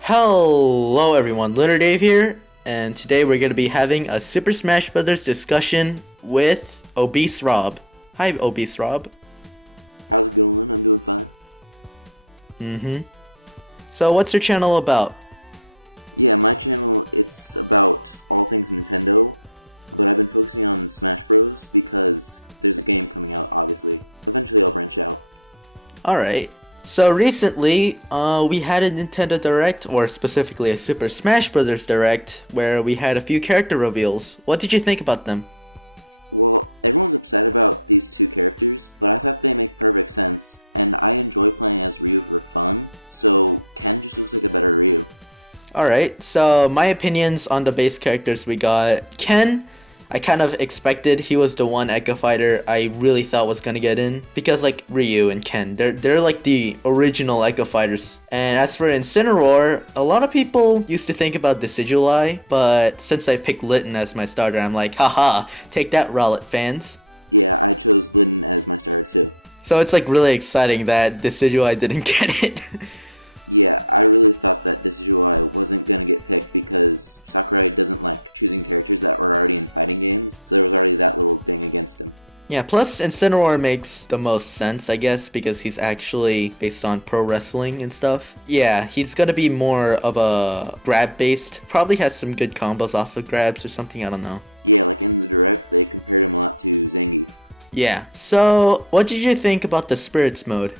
Hello everyone, LunarDave here, and today we're going to be having a Super Smash Bros. Discussion with ObeseRob. Hi ObeseRob. So what's your channel about? Alright. So recently, we had a Nintendo Direct, or specifically a Super Smash Bros. Direct, where we had a few character reveals. What did you think about them? Alright, so my opinions on the base characters we got. Ken, I kind of expected he was the one Echo Fighter I really thought was gonna get in. Because like Ryu and Ken, they're like the original Echo Fighters. And as for Incineroar, a lot of people used to think about Decidueye, but since I picked Litten as my starter, I'm like, haha, take that Rowlet fans. So it's like really exciting that Decidueye didn't get it. Yeah, plus Incineroar makes the most sense, I guess, because he's actually based on pro wrestling and stuff. Yeah, he's gonna be more of a grab-based. Probably has some good combos off of grabs or something, I don't know. Yeah, so what did you think about the Spirits mode?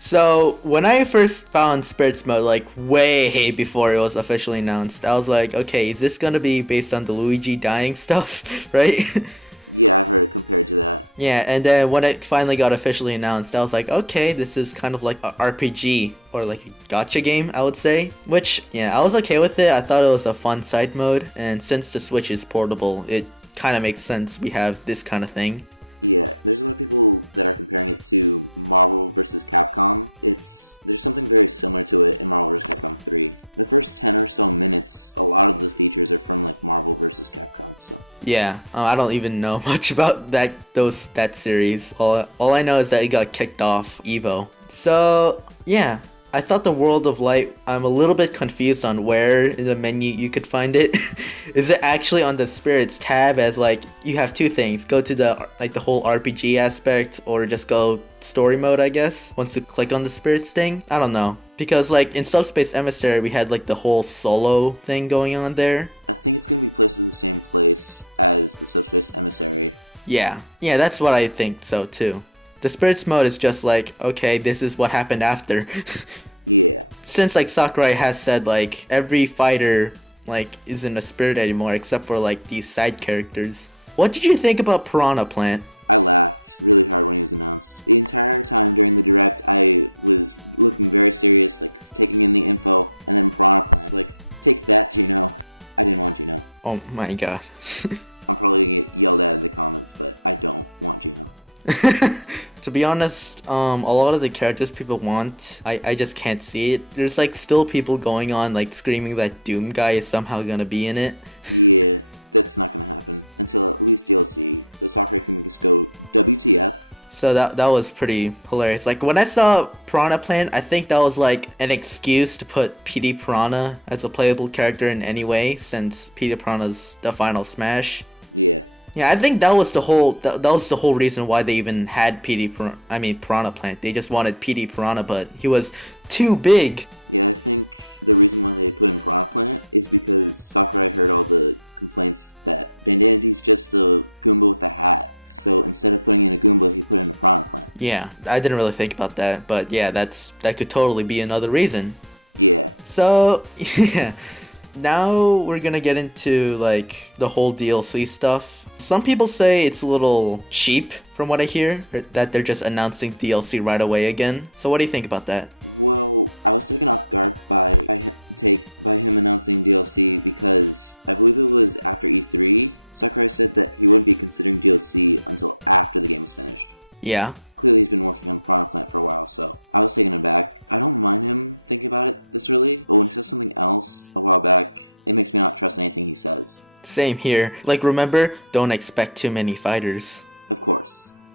So, when I first found Spirits mode, like, way before it was officially announced, I was like, okay, is this gonna be based on the Luigi dying stuff, right? Yeah, and then when it finally got officially announced, I was like, okay, this is kind of like a RPG, or like a gacha game, I would say. Which, yeah, I was okay with it. I thought it was a fun side mode, and since the Switch is portable, it kind of makes sense we have this kind of thing. Yeah, I don't even know much about that series. All I know is that it got kicked off Evo. So yeah, I thought the World of Light. I'm a little bit confused on where in the menu you could find it. Is it actually on the Spirits tab? As like you have two things: go to the whole RPG aspect, or just go story mode. I guess once you click on the Spirits thing. I don't know, because like in Subspace Emissary we had like the whole solo thing going on there. Yeah, that's what I think so too. The Spirits mode is just like, okay, this is what happened after. Since like Sakurai has said like every fighter like isn't a spirit anymore except for like these side characters. What did you think about Piranha Plant? Oh my god. To be honest, a lot of the characters people want, I just can't see it. There's like still people going on like screaming that Doom guy is somehow gonna be in it. So that was pretty hilarious. Like when I saw Piranha Plant, I think that was like an excuse to put PD Piranha as a playable character in any way, since PD Piranha's the final Smash. Yeah, I think that was the whole reason why they even had Piranha Plant. They just wanted PD Piranha, but he was too big. Yeah, I didn't really think about that, but yeah, that could totally be another reason. So, yeah. Now we're gonna get into like the whole DLC stuff. Some people say it's a little cheap from what I hear, that they're just announcing DLC right away again. So what do you think about that? Yeah. Same here. Like, remember, don't expect too many fighters.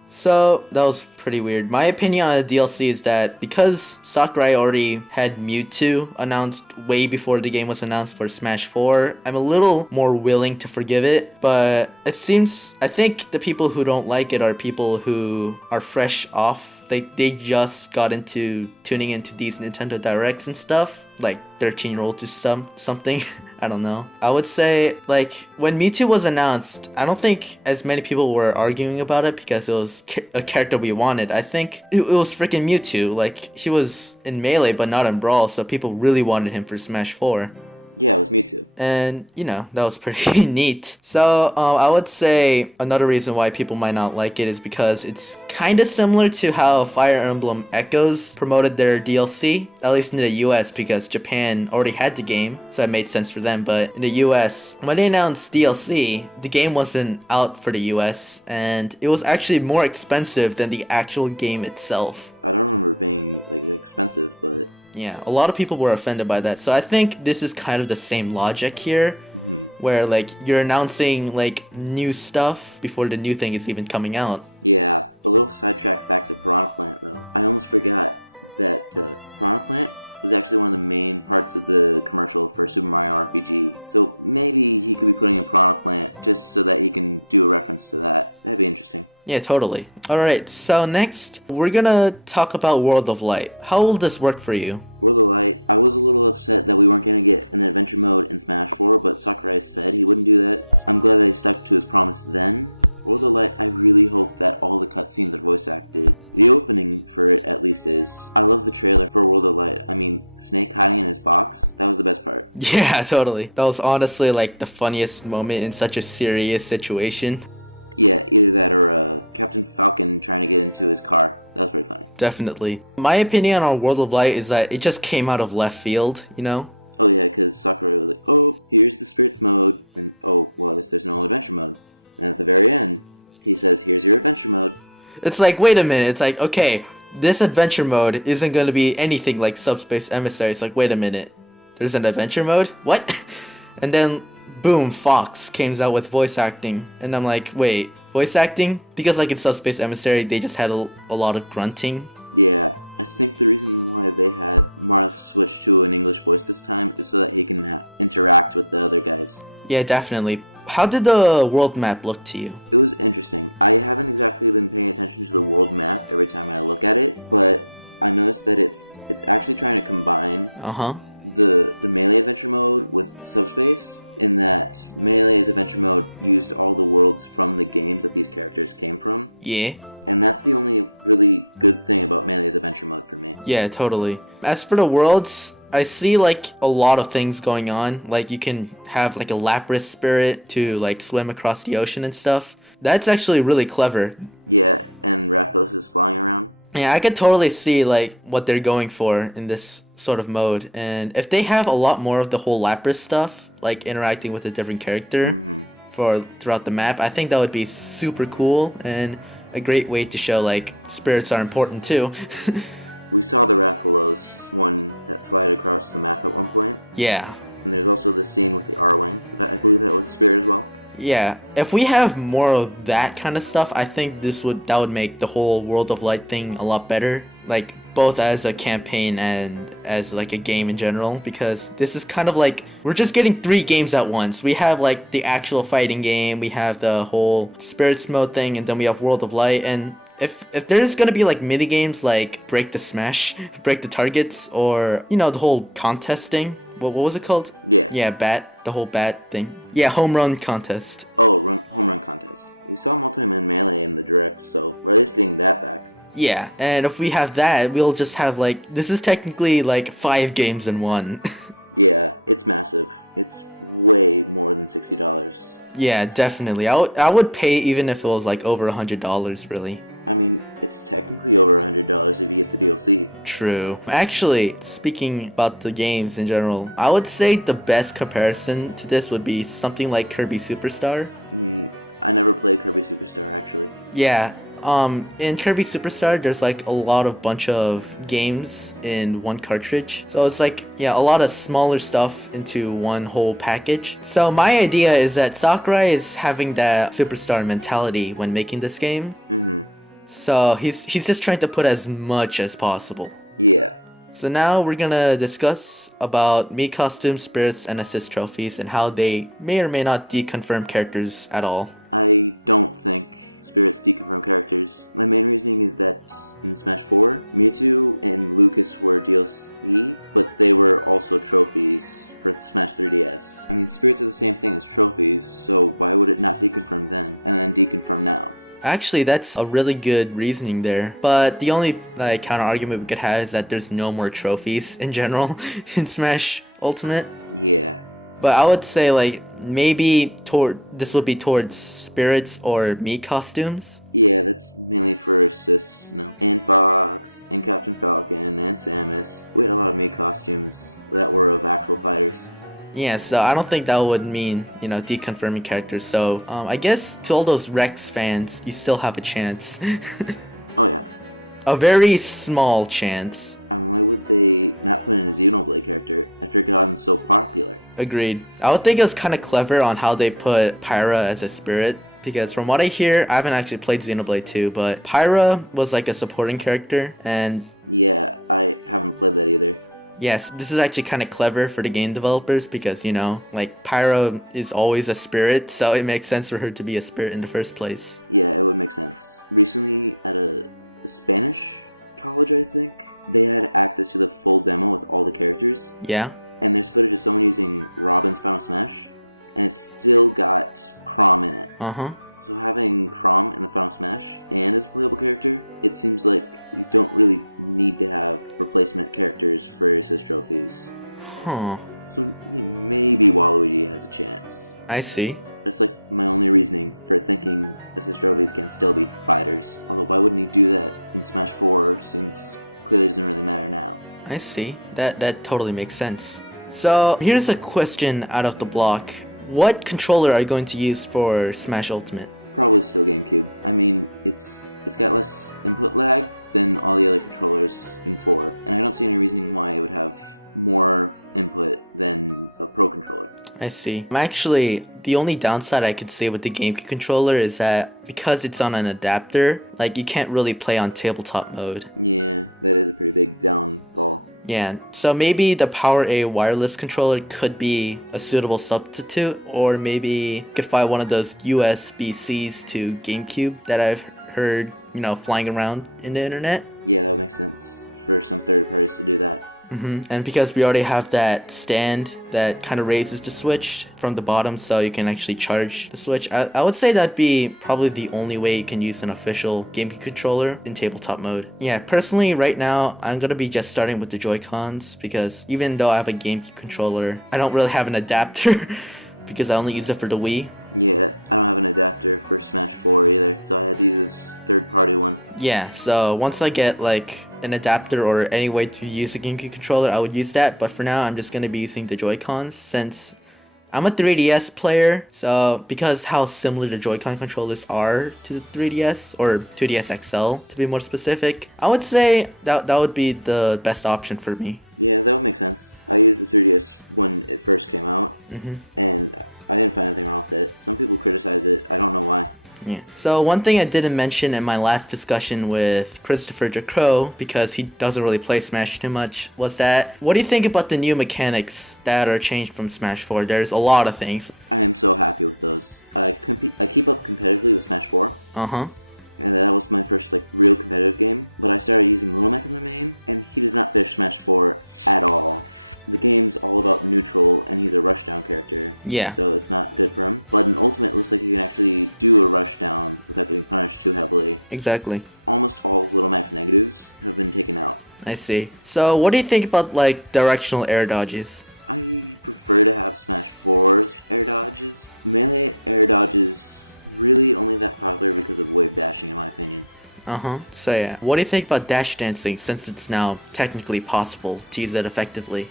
So, that was pretty weird. My opinion on the DLC is that because Sakurai already had Mewtwo announced way before the game was announced for Smash 4, I'm a little more willing to forgive it. But it seems, I think the people who don't like it are people who are fresh off. They just got into tuning into these Nintendo Directs and stuff, like 13-year-old to something. I don't know. I would say, like, when Mewtwo was announced, I don't think as many people were arguing about it because it was a character we wanted. I think it was freaking Mewtwo. Like, he was in Melee but not in Brawl, so people really wanted him for Smash 4. And, you know, that was pretty neat. So, I would say another reason why people might not like it is because it's kind of similar to how Fire Emblem Echoes promoted their DLC, at least in the US, because Japan already had the game, so it made sense for them. But in the US, when they announced DLC, the game wasn't out for the US, and it was actually more expensive than the actual game itself. Yeah, a lot of people were offended by that. So I think this is kind of the same logic here, where like you're announcing like new stuff before the new thing is even coming out. Yeah, totally. Alright, so next, we're gonna talk about World of Light. How will this work for you? Yeah, totally. That was honestly like the funniest moment in such a serious situation. Definitely. My opinion on World of Light is that it just came out of left field, you know? It's like, wait a minute, it's like, okay, this adventure mode isn't gonna be anything like Subspace Emissary. It's like, wait a minute, there's an adventure mode? What? And then, boom, Fox comes out with voice acting. And I'm like, wait, voice acting? Because like in Subspace Emissary, they just had a lot of grunting. Yeah, definitely. How did the world map look to you? Uh-huh. Yeah. Yeah, totally. As for the worlds, I see like a lot of things going on. Like you can have like a Lapras spirit to like swim across the ocean and stuff. That's actually really clever. Yeah, I could totally see like what they're going for in this sort of mode. And if they have a lot more of the whole Lapras stuff, like interacting with a different character for throughout the map, I think that would be super cool and a great way to show like spirits are important too. Yeah. Yeah, if we have more of that kind of stuff, I think that would make the whole World of Light thing a lot better. Like both as a campaign and as like a game in general, because this is kind of like we're just getting three games at once. We have like the actual fighting game, we have the whole spirits mode thing, and then we have World of Light. And if there's gonna be like mini games like break the smash, break the targets, or you know the whole contest thing. What was it called? Yeah, the whole bat thing. Yeah, home run contest. Yeah, and if we have that, we'll just have like, this is technically like 5 games in one. Yeah, definitely. I would pay even if it was like over $100, really. True. Actually, speaking about the games in general, I would say the best comparison to this would be something like Kirby Superstar. Yeah, In Kirby Superstar, there's like a lot of bunch of games in one cartridge. So it's like, yeah, a lot of smaller stuff into one whole package. So my idea is that Sakurai is having that Superstar mentality when making this game. So he's just trying to put as much as possible. So now we're gonna discuss about Mii costumes, spirits, and assist trophies, and how they may or may not deconfirm characters at all. Actually, that's a really good reasoning there. But the only like counter argument we could have is that there's no more trophies in general in Smash Ultimate. But I would say like maybe this would be towards spirits or Mii costumes. Yeah, so I don't think that would mean, deconfirming characters. So, I guess to all those Rex fans, you still have a chance. A very small chance. Agreed. I would think it was kind of clever on how they put Pyra as a spirit. Because from what I hear, I haven't actually played Xenoblade 2, but Pyra was like a supporting character, and yes, this is actually kind of clever for the game developers because, like, Pyra is always a spirit, so it makes sense for her to be a spirit in the first place. Yeah. Uh-huh. Huh. I see. I see. That totally makes sense. So, here's a question out of the block. What controller are you going to use for Smash Ultimate? I see. Actually, the only downside I could say with the GameCube controller is that because it's on an adapter, like, you can't really play on tabletop mode. Yeah, so maybe the Power A wireless controller could be a suitable substitute, or maybe you could find one of those USB-Cs to GameCube that I've heard, flying around in the internet. And because we already have that stand that kind of raises the Switch from the bottom so you can actually charge the Switch, I would say that'd be probably the only way you can use an official GameCube controller in tabletop mode. Yeah, personally right now I'm gonna be just starting with the Joy-Cons because even though I have a GameCube controller, I don't really have an adapter because I only use it for the Wii. Yeah, so once I get like an adapter or any way to use a GameCube controller, I would use that, but for now I'm just going to be using the Joy-Cons since I'm a 3DS player, so because how similar the Joy-Con controllers are to the 3DS, or 2DS XL to be more specific, I would say that would be the best option for me. Yeah. So one thing I didn't mention in my last discussion with Christopher Jacrow, because he doesn't really play Smash too much, was that what do you think about the new mechanics that are changed from Smash 4? There's a lot of things. Uh-huh. Yeah, exactly. I see. So what do you think about like directional air dodges? Uh-huh. So yeah, what do you think about dash dancing since it's now technically possible to use it effectively?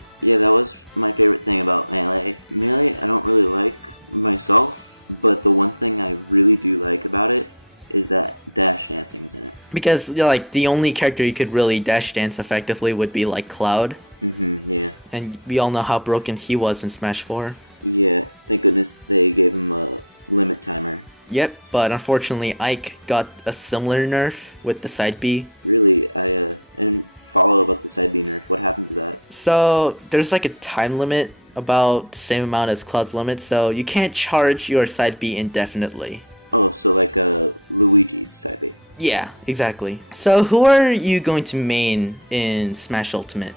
Because, you know, like, the only character you could really dash dance effectively would be, like, Cloud. And we all know how broken he was in Smash 4. Yep, but unfortunately Ike got a similar nerf with the side B. So there's like a time limit about the same amount as Cloud's limit, so you can't charge your side B indefinitely. Yeah, exactly. So who are you going to main in Smash Ultimate?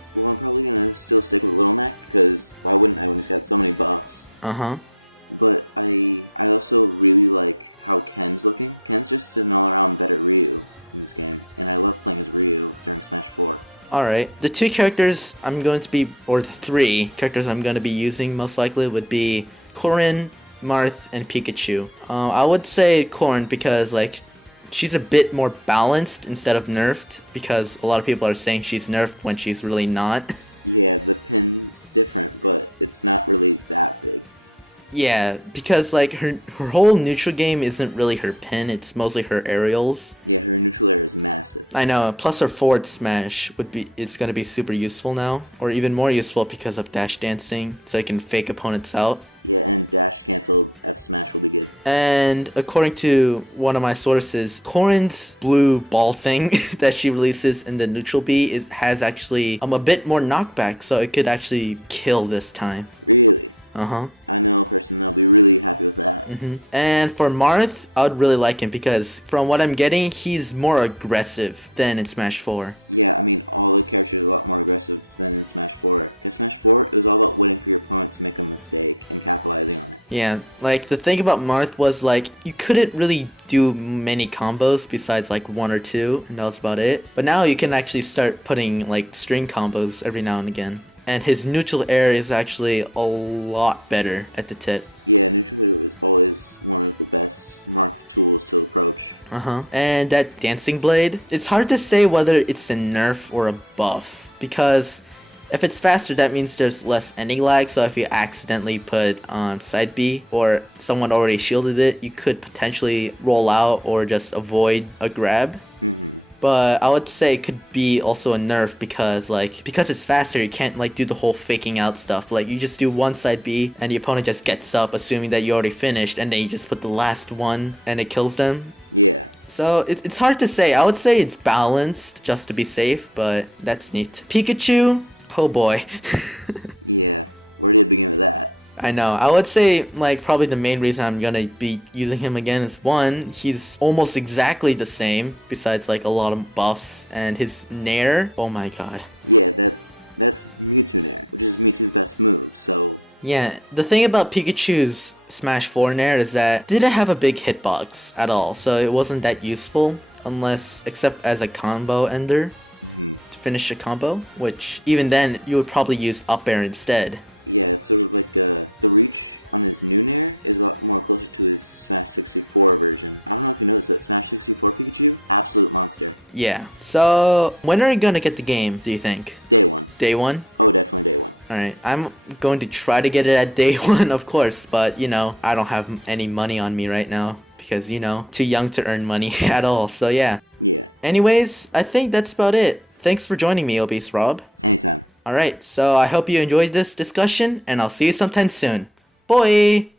Uh-huh. Alright, the two characters I'm going to be, or the three characters I'm going to be using most likely would be Corrin, Marth, and Pikachu. I would say Corrin because, like, she's a bit more balanced instead of nerfed, because a lot of people are saying she's nerfed when she's really not. Yeah, because, like, her whole neutral game isn't really her pin, it's mostly her aerials. I know, plus her forward smash it's gonna be super useful now, or even more useful because of dash dancing, so I can fake opponents out. And according to one of my sources, Corrin's blue ball thing that she releases in the neutral B has actually a bit more knockback, so it could actually kill this time. Uh-huh. And for Marth, I would really like him because from what I'm getting, he's more aggressive than in Smash 4. Yeah, like the thing about Marth was like you couldn't really do many combos besides like one or two, and that was about it. But now you can actually start putting like string combos every now and again. And his neutral air is actually a lot better at the tip. And that Dancing Blade, it's hard to say whether it's a nerf or a buff, because if it's faster, that means there's less ending lag, so if you accidentally put side B, or someone already shielded it, you could potentially roll out or just avoid a grab. But I would say it could be also a nerf because it's faster, you can't like do the whole faking out stuff. Like you just do one side B and the opponent just gets up assuming that you already finished, and then you just put the last one and it kills them. So it's hard to say. I would say it's balanced just to be safe, but that's neat. Pikachu, oh boy. I know. I would say like probably the main reason I'm gonna be using him again is one, he's almost exactly the same besides like a lot of buffs, and his Nair, oh my god. Yeah, the thing about Pikachu's Smash 4 Nair is that it didn't have a big hitbox at all, so it wasn't that useful except as a combo ender to finish a combo, which even then you would probably use up air instead. Yeah, so when are you gonna get the game, do you think? Day one? Alright, I'm going to try to get it at day one, of course, but, you know, I don't have any money on me right now, because, you know, too young to earn money at all, so yeah. Anyways, I think that's about it. Thanks for joining me, ObeseRob. Alright, so I hope you enjoyed this discussion, and I'll see you sometime soon. Bye!